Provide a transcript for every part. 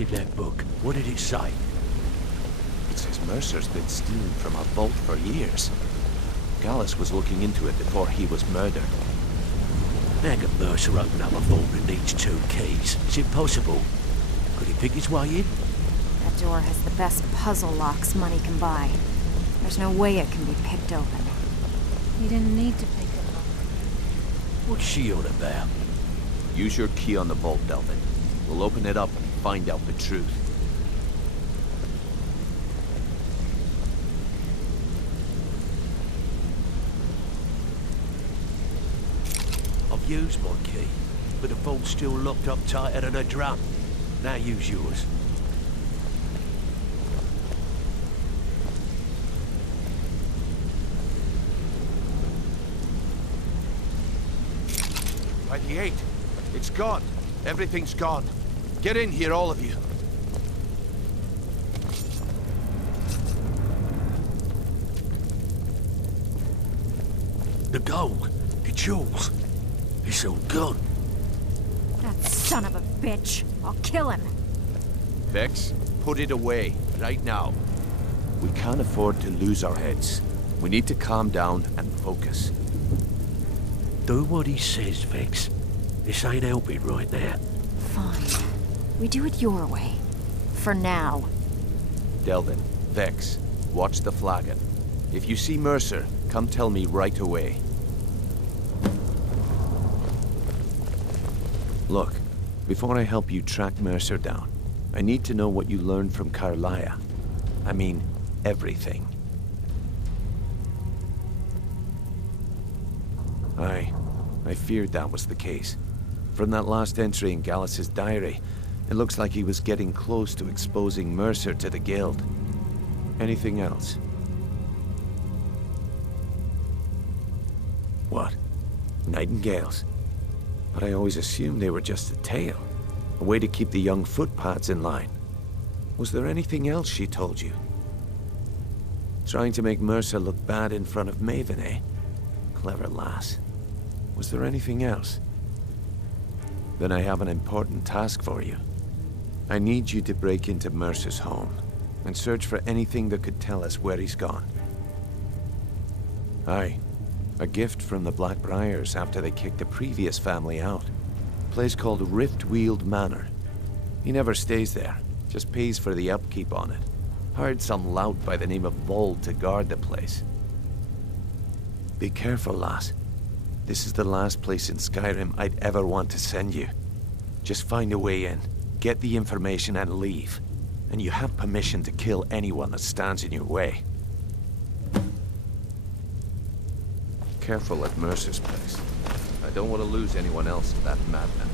What's in that book? What did it say? It says Mercer's been stealing from a vault for years. Gallus was looking into it before he was murdered. How can Mercer open up a vault that needs 2 keys? It's impossible. Could he pick his way in? That door has the best puzzle locks money can buy. There's no way it can be picked open. You didn't need to pick it up. What's she on about? Use your key on the vault, Delvin. We'll open it up and find out the truth. I've used my key, but the vault's still locked up tighter than a drum. Now use yours. It's gone. Everything's gone. Get in here, all of you. The gold, the jewels, it's all gone. That son of a bitch! I'll kill him! Vex, put it away, right now. We can't afford to lose our heads. We need to calm down and focus. Do what he says, Vex. This ain't helping right now. Fine. We do it your way. For now. Delvin, Vex, watch the flagon. If you see Mercer, come tell me right away. Look, before I help you track Mercer down, I need to know what you learned from Carlia. I mean, everything. I feared that was the case. From that last entry in Gallus's diary, it looks like he was getting close to exposing Mercer to the Guild. Anything else? What? Nightingales? But I always assumed they were just a tale. A way to keep the young footpads in line. Was there anything else she told you? Trying to make Mercer look bad in front of Maven, eh? Clever lass. Was there anything else? Then I have an important task for you. I need you to break into Mercer's home and search for anything that could tell us where he's gone. Aye. A gift from the Blackbriars after they kicked the previous family out. A place called Riftweald Manor. He never stays there, just pays for the upkeep on it. Hired some lout by the name of Vold to guard the place. Be careful, lass. This is the last place in Skyrim I'd ever want to send you. Just find a way in, get the information and leave. And you have permission to kill anyone that stands in your way. Careful at Mercer's place. I don't want to lose anyone else to that madman.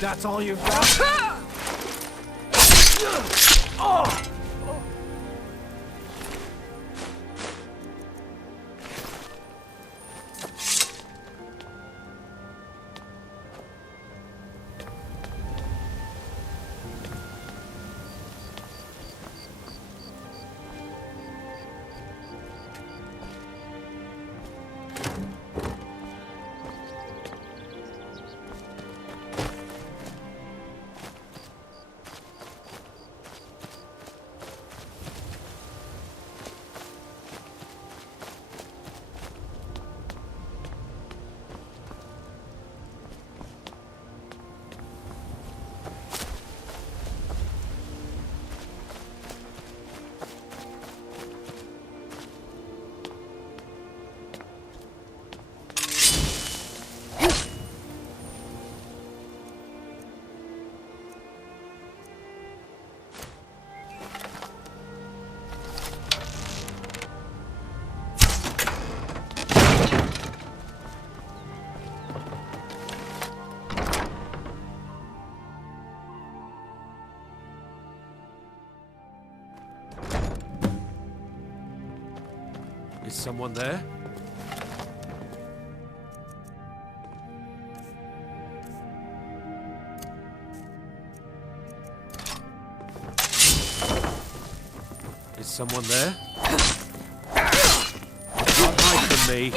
That's all you've got? Someone there? Is someone there? Can't hide from me.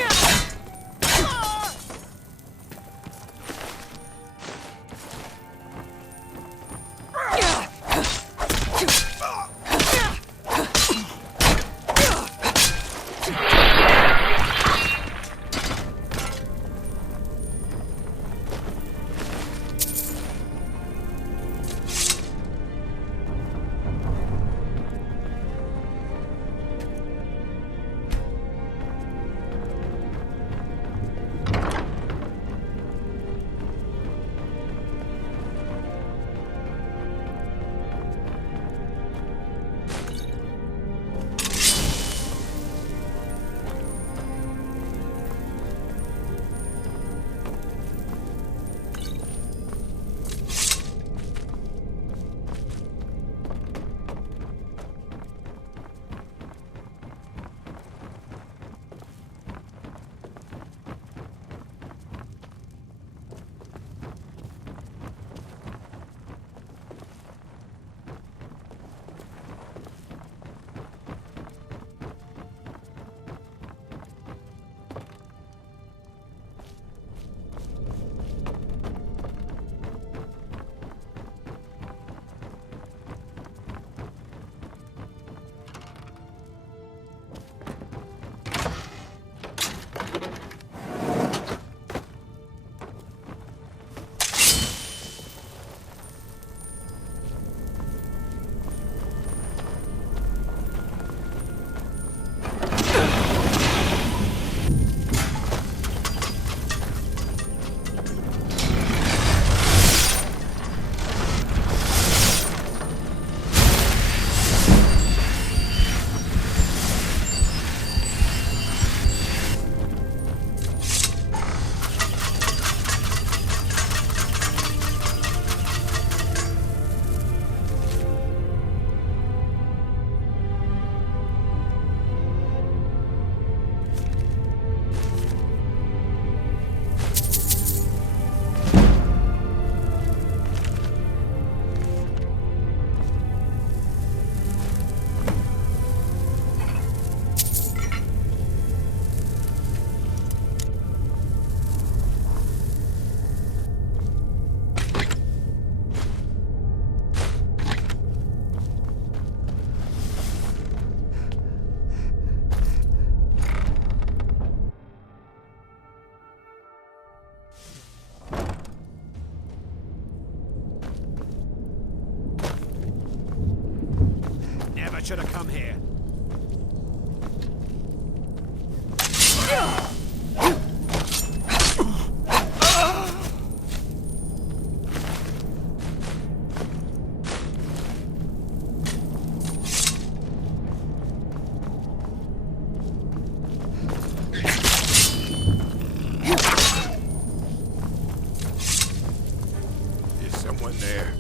Should have come here. Is someone there?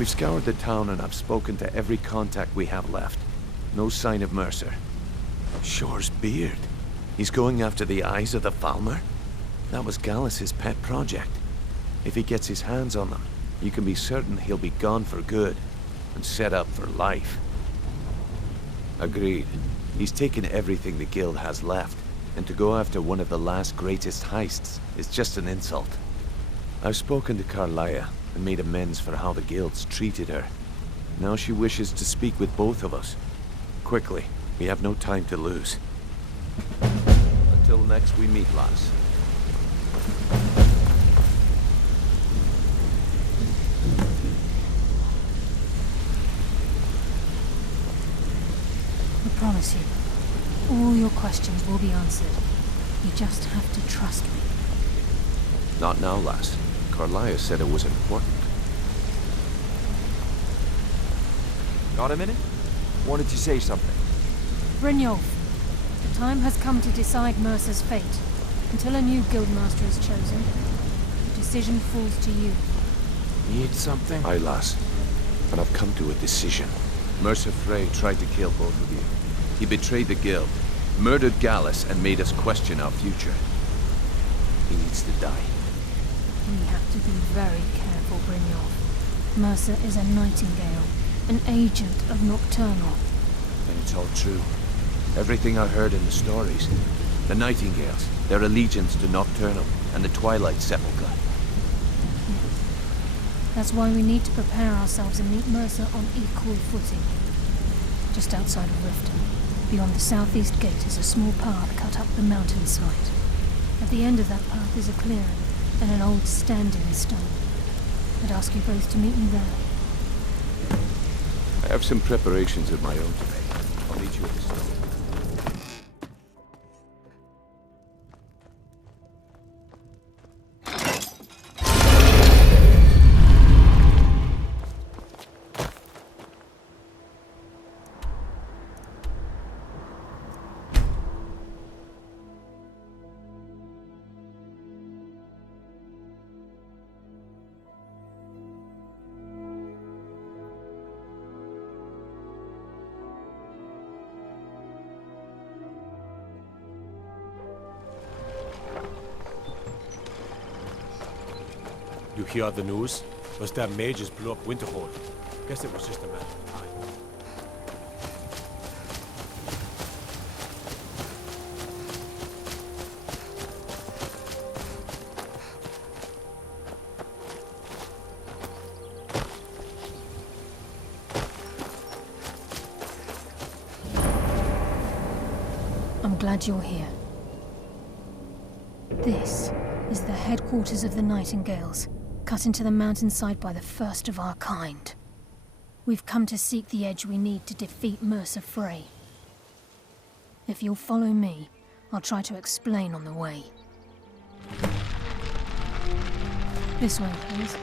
We've scoured the town and I've spoken to every contact we have left. No sign of Mercer. Shore's beard. He's going after the eyes of the Falmer? That was Gallus's pet project. If he gets his hands on them, you can be certain he'll be gone for good, and set up for life. Agreed. He's taken everything the Guild has left, and to go after one of the last greatest heists is just an insult. I've spoken to Carlia, and made amends for how the Guild's treated her. Now she wishes to speak with both of us. Quickly, we have no time to lose. Until next we meet, lass. I promise you, all your questions will be answered. You just have to trust me. Not now, lass. Carlia said it was important. Got a minute? Wanted to say something. Brynjolf, the time has come to decide Mercer's fate. Until a new guildmaster is chosen, the decision falls to you. Need something? Aye, lass. And I've come to a decision. Mercer Frey tried to kill both of you. He betrayed the Guild, murdered Gallus, and made us question our future. He needs to die. We have to be very careful, Brynjolf. Mercer is a nightingale, an agent of Nocturnal. And it's all true. Everything I heard in the stories. The Nightingales, their allegiance to Nocturnal, and the Twilight Sepulchre. That's why we need to prepare ourselves and meet Mercer on equal footing. Just outside of Riften, beyond the southeast gate, is a small path cut up the mountainside. At the end of that path is a clearing, and an old stand-in stone. I'd ask you both to meet me there. I have some preparations of my own to make. I'll meet you at the stone. You hear the news? Those damn mages blew up Winterhold. Guess it was just a matter of time. I'm glad you're here. This is the headquarters of the Nightingales, cut into the mountainside by the first of our kind. We've come to seek the edge we need to defeat Mercer Frey. If you'll follow me, I'll try to explain on the way. This way, please.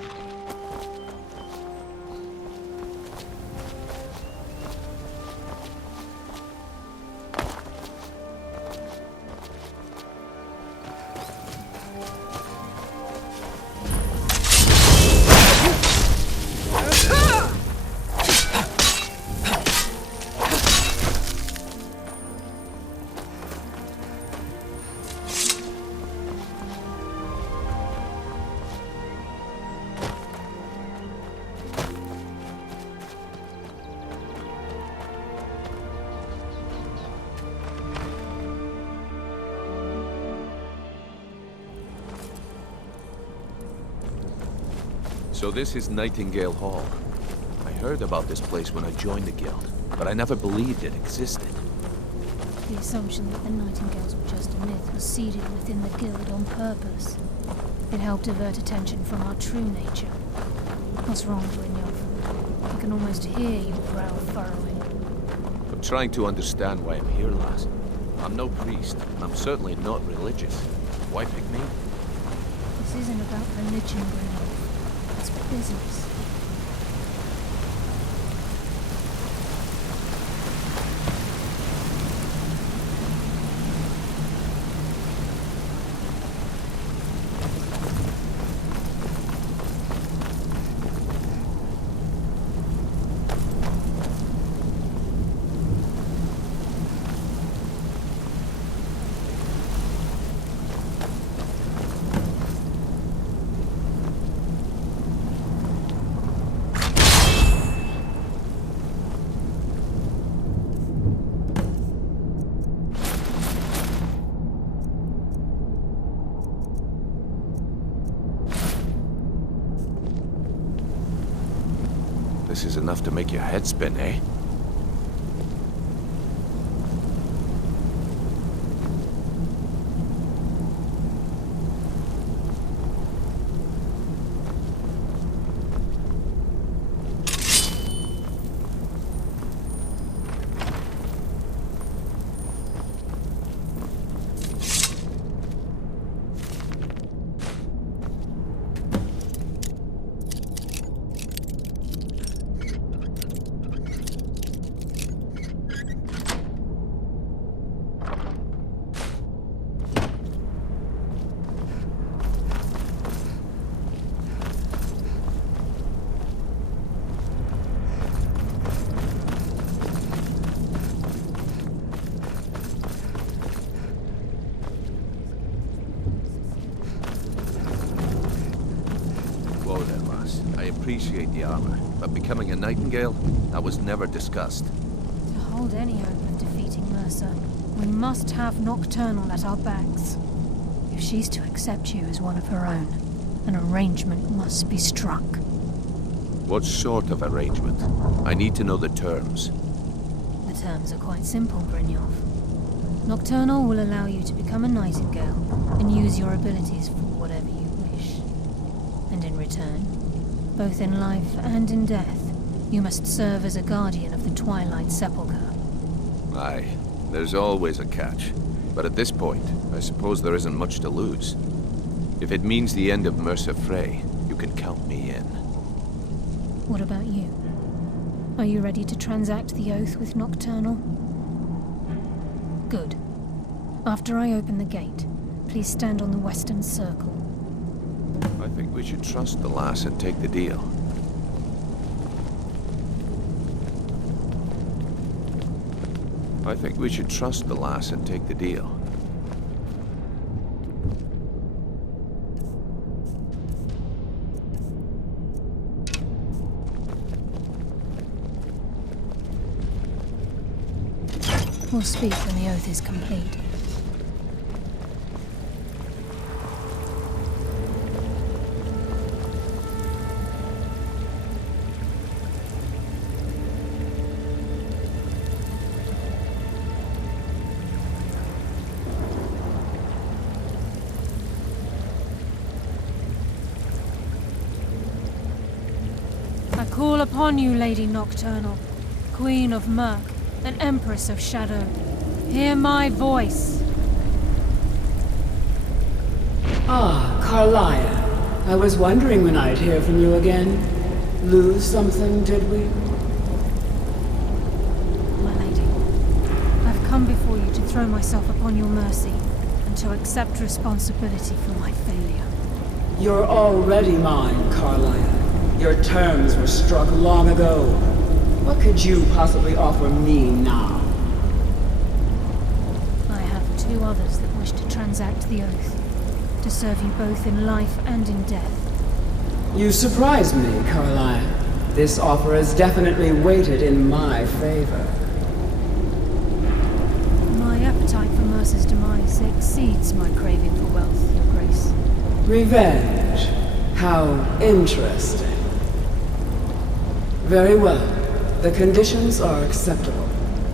So this is Nightingale Hall. I heard about this place when I joined the Guild, but I never believed it existed. The assumption that the Nightingales were just a myth was seeded within the Guild on purpose. It helped divert attention from our true nature. What's wrong, Brynjolf? I can almost hear your brow furrowing. I'm trying to understand why I'm here, lass. I'm no priest, and I'm certainly not religious. Why pick me? This isn't about religion, Brynjolf. It's business. This is enough to make your head spin, eh? I appreciate the armor, but becoming a nightingale, that was never discussed. To hold any hope of defeating Mercer, we must have Nocturnal at our backs. If she's to accept you as one of her own, an arrangement must be struck. What sort of arrangement? I need to know the terms. The terms are quite simple, Brynjolf. Nocturnal will allow you to become a nightingale and use your abilities for whatever you wish. And in return, both in life and in death, you must serve as a guardian of the Twilight Sepulchre. Aye, there's always a catch. But at this point, I suppose there isn't much to lose. If it means the end of Mercer Frey, you can count me in. What about you? Are you ready to transact the oath with Nocturnal? Good. After I open the gate, please stand on the western circle. I think we should trust the lass and take the deal. I think we should trust the lass and take the deal. We'll speak when the oath is complete. I call upon you, Lady Nocturnal, Queen of Murk, and Empress of Shadow. Hear my voice. Ah, Carlia. I was wondering when I'd hear from you again. Lose something, did we? My lady, I've come before you to throw myself upon your mercy and to accept responsibility for my failure. You're already mine, Carlia. Your terms were struck long ago. What could you possibly offer me now? I have two others that wish to transact the oath, to serve you both in life and in death. You surprise me, Carlia. This offer is definitely weighted in my favor. My appetite for Mercer's demise exceeds my craving for wealth, Your Grace. Revenge. How interesting. Very well. The conditions are acceptable.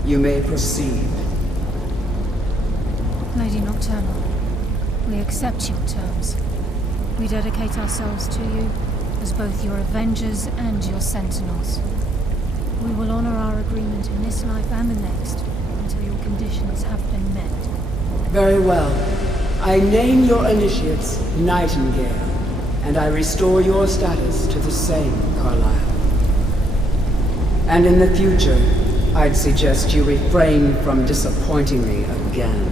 You may proceed. Lady Nocturnal, we accept your terms. We dedicate ourselves to you as both your avengers and your sentinels. We will honor our agreement in this life and the next until your conditions have been met. Very well. I name your initiates Nightingale, and I restore your status to the same, Carlisle. And in the future, I'd suggest you refrain from disappointing me again.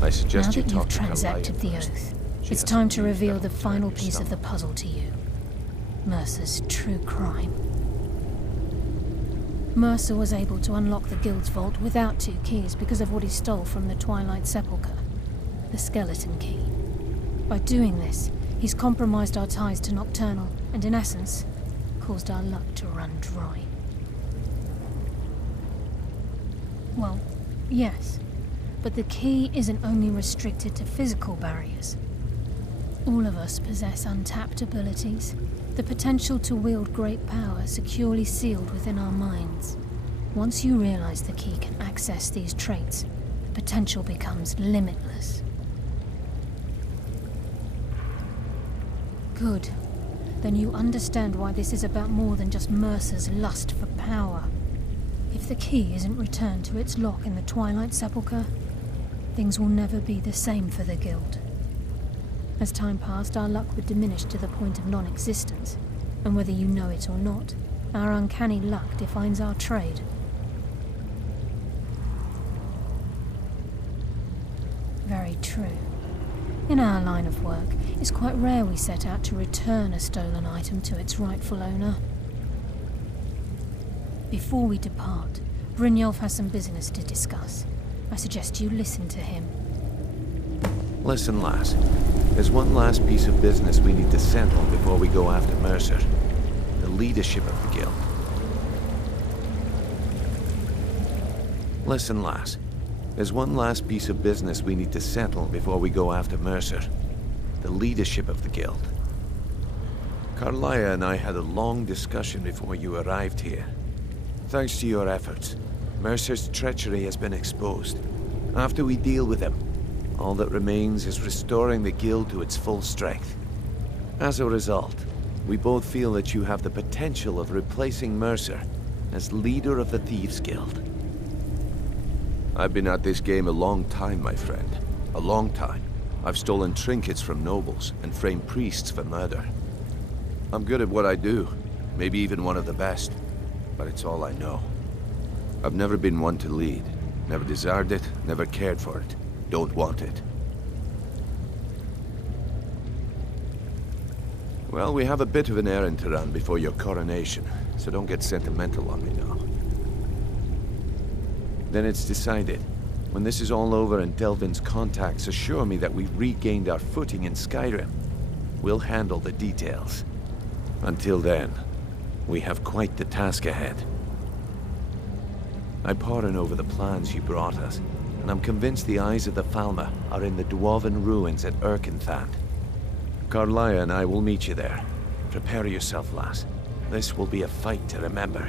I suggest Now you that talk you've to transacted the Carlia first. oath, She it's has time to to leave reveal that the final with piece of the stomach. puzzle to you. Mercer's true crime. Mercer was able to unlock the Guild's vault without 2 keys because of what he stole from the Twilight Sepulchre, the skeleton key. By doing this, he's compromised our ties to Nocturnal and, in essence, caused our luck to run dry. Well, yes. But the key isn't only restricted to physical barriers. All of us possess untapped abilities, the potential to wield great power securely sealed within our minds. Once you realize the key can access these traits, the potential becomes limitless. Good. Then you understand why this is about more than just Mercer's lust for power. If the key isn't returned to its lock in the Twilight Sepulchre, things will never be the same for the Guild. As time passed, our luck would diminish to the point of non-existence, and whether you know it or not, our uncanny luck defines our trade. Very true. In our line of work, it's quite rare we set out to return a stolen item to its rightful owner. Before we depart, Brynjolf has some business to discuss. I suggest you listen to him. Listen, lass. There's one last piece of business we need to settle before we go after Mercer. The leadership of the Guild. Listen, lass. There's one last piece of business we need to settle before we go after Mercer. The leadership of the Guild. Carlia and I had a long discussion before you arrived here. Thanks to your efforts, Mercer's treachery has been exposed. After we deal with him, all that remains is restoring the Guild to its full strength. As a result, we both feel that you have the potential of replacing Mercer as leader of the Thieves' Guild. I've been at this game a long time, my friend. A long time. I've stolen trinkets from nobles and framed priests for murder. I'm good at what I do, maybe even one of the best, but it's all I know. I've never been one to lead. Never desired it, never cared for it. Don't want it. Well, we have a bit of an errand to run before your coronation, so don't get sentimental on me now. Then it's decided. When this is all over and Delvin's contacts assure me that we've regained our footing in Skyrim, we'll handle the details. Until then, we have quite the task ahead. I pored over the plans you brought us, and I'm convinced the eyes of the Falmer are in the dwarven ruins at Erkenthand. Carlia and I will meet you there. Prepare yourself, lass. This will be a fight to remember.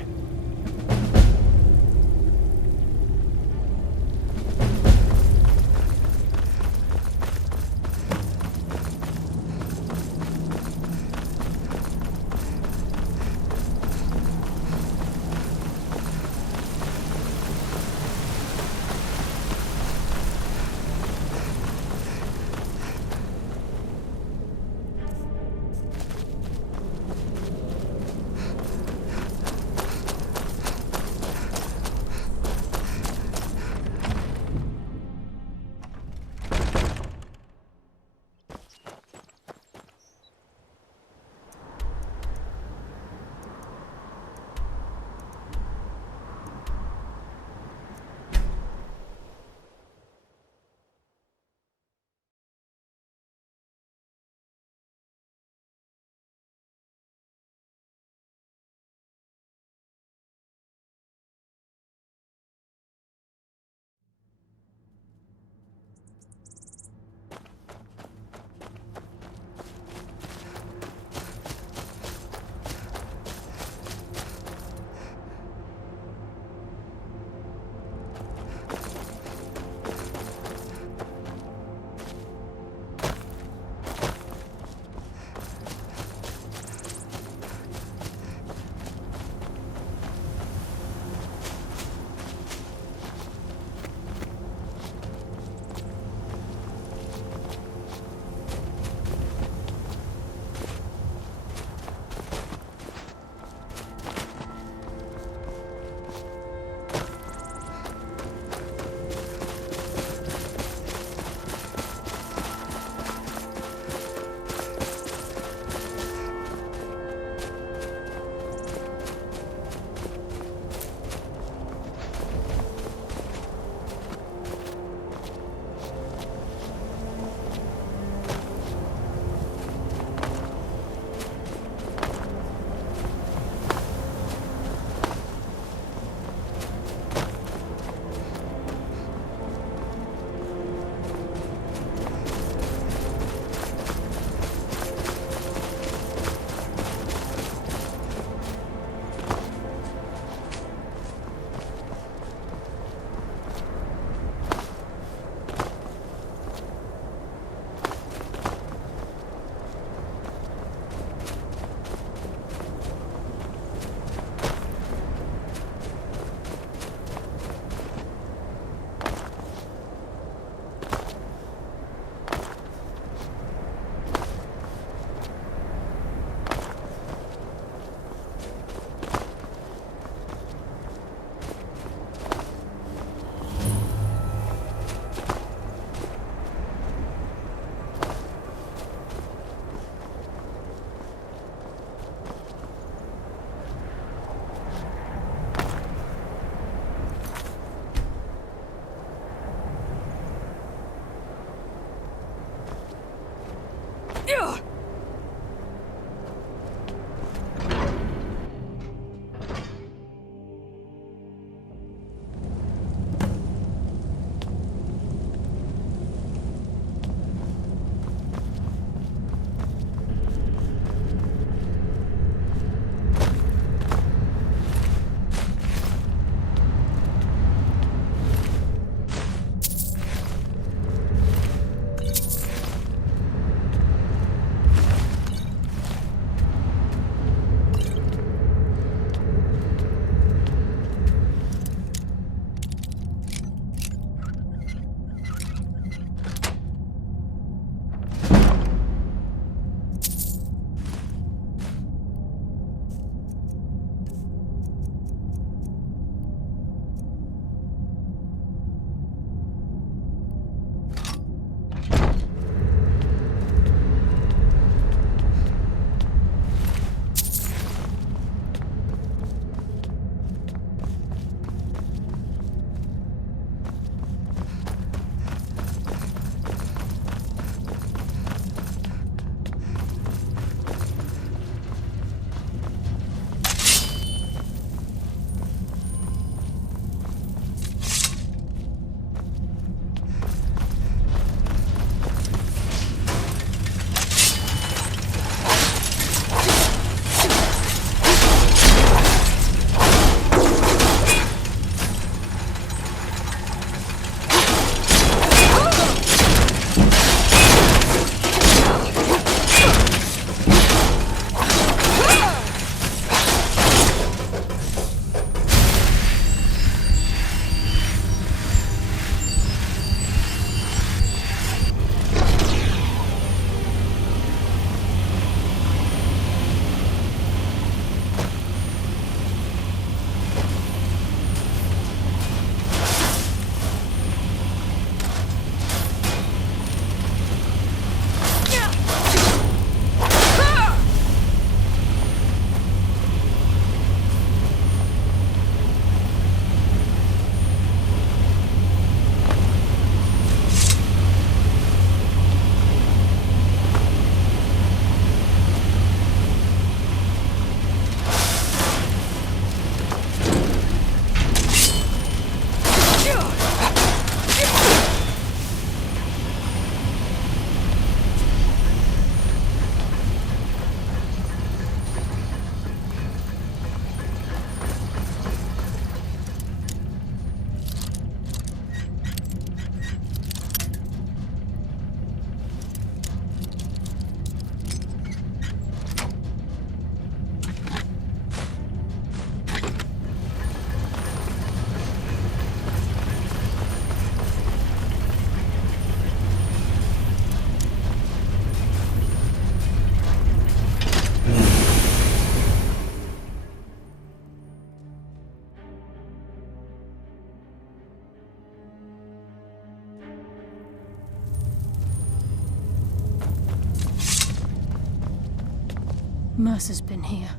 Mercer's been here.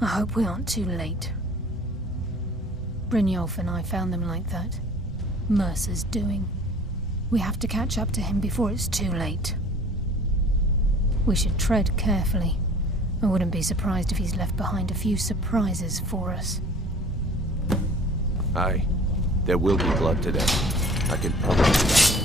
I hope we aren't too late. Brynjolf and I found them like that. Mercer's doing. We have to catch up to him before it's too late. We should tread carefully. I wouldn't be surprised if he's left behind a few surprises for us. Aye. There will be blood today. I can promise you that.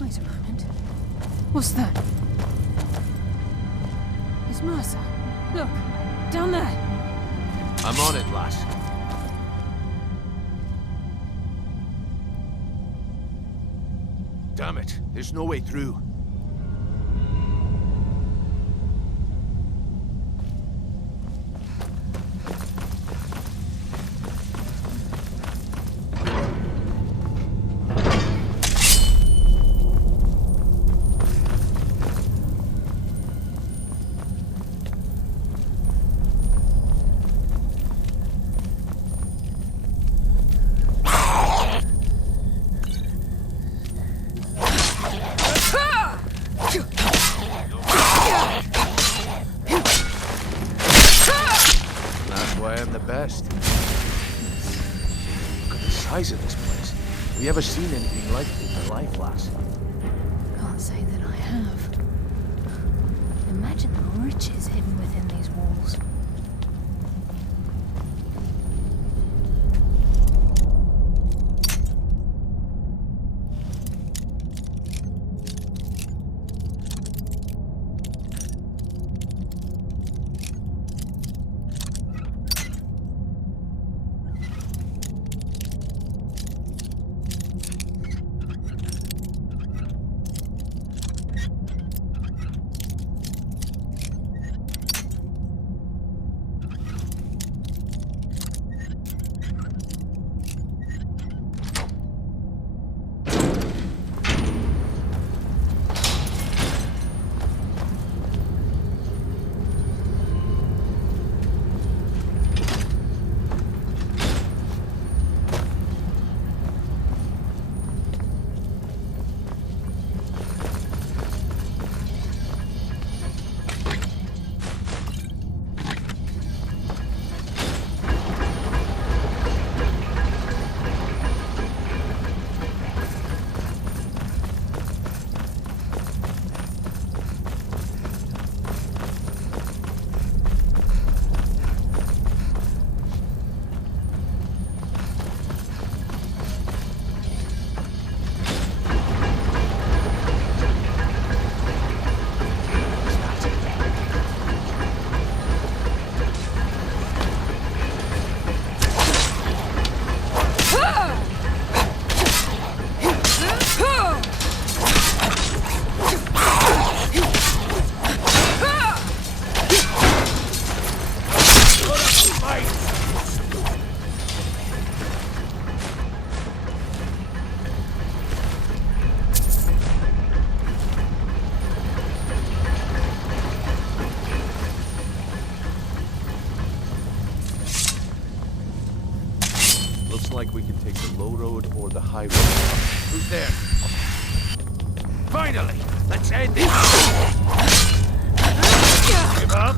Wait a moment. What's that? It's Mercer. Look, down there. I'm on it, lass. Damn it, there's no way through. Best. Look at the size of this place. Have you ever seen anything like it in your life, lass? Can't say that I have. Imagine the riches hidden within these walls. Like we can take the low road or the high road. Who's there? Finally! Let's end this! Give up!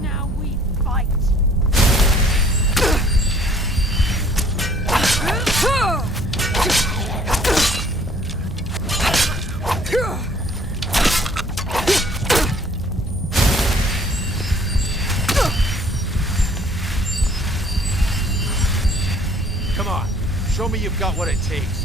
Now we fight. Show me you've got what it takes.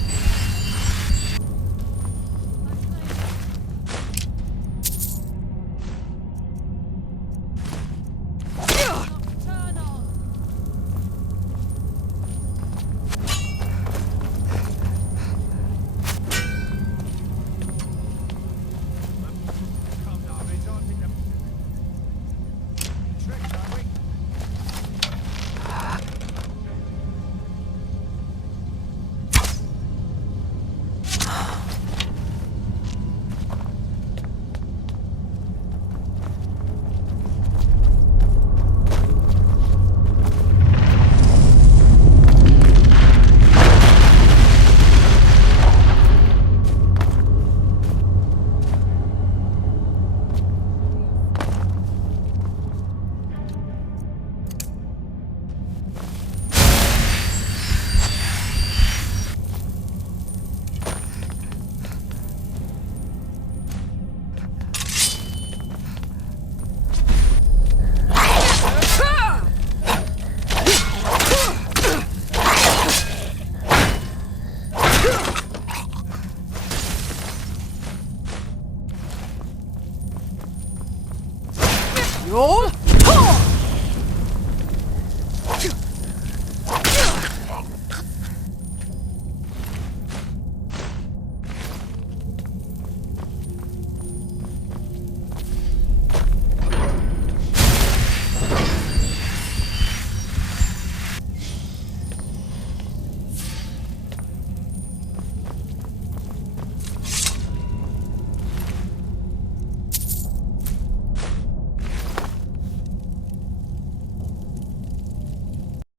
Roll.